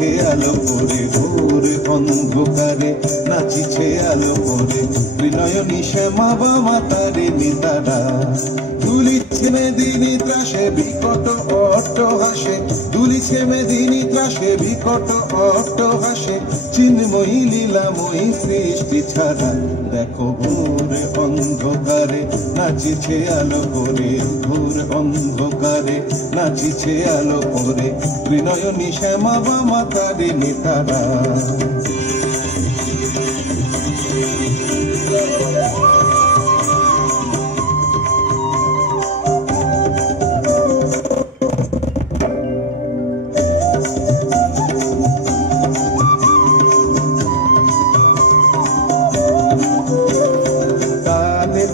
নাচিছে আলো করে ঘোর অন্ধকারে, নাচিছে আলো করে বিনয়নী শ্যামা বামা তারে নেতারা। দুলিছে মেদিনী ত্রাসে বিকট অট্ট হাসে, দুলিছে মেদিনী ত্রাসে বিকট অট্ট হাসে, চিন্ময়ী লীলাময়ী সৃষ্টি ছাড়া। দেখো ঘোর অন্ধকারে নাচিছে আলো করে, ঘোর অন্ধকারে নাচিছে আলো করে বিনয়নী শ্যামা বামা তারে নেতারা।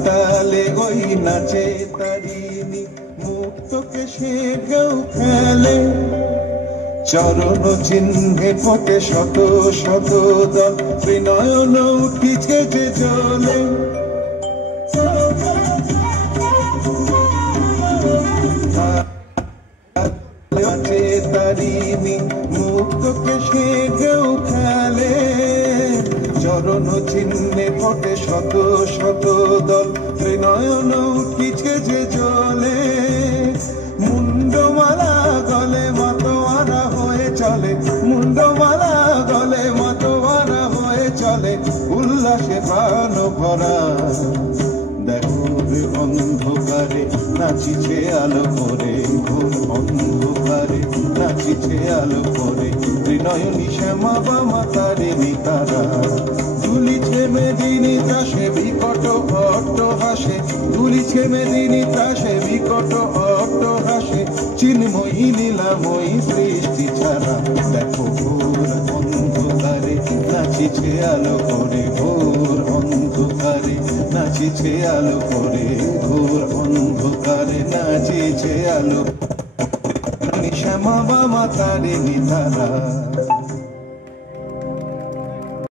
তালে ওই নাচে তারিণী, মুক্তকে সে কেউ খেলে, চরণ চিহ্নে ফটে শত শত দল, বিনয়ন উঠিছে যে জলে। নাচে তারিণী, মুক্তকে সে কেউ খেলে, চরণ চিহ্নে ফটে শত শত দল, বিনয়ন উঠিছে যে জলে। মুন্ডমালা গলে মাতোয়ারা হয়ে চলে, মুন্ডমালা গলে মাতোয়ারা হয়ে চলে, উল্লাসে প্রাণ ভরা। দেখো অন্ধকারে নাচিছে আলো করে, ঘোর অন্ধকারে নাচিছে আলো করে বিনয়নী শ্যামা বামা তারে নেতারা। দুলিছে মেদিনী ত্রাসে বিকট অট্ট হাসে, দুলিছে মেদিনী ত্রাসে বিকট অট্ট হাসে, চিন্ময়ী লীলাময়ী সৃষ্টি ছাড়া। দেখো ঘোর অন্ধকারে নাচিছে আলো করে, ঘোর অন্ধকারে নাচিছে আলো করে, ঘোর অন্ধকারে নাচিছে আলো শ্যামা বামা তারে নেতারা।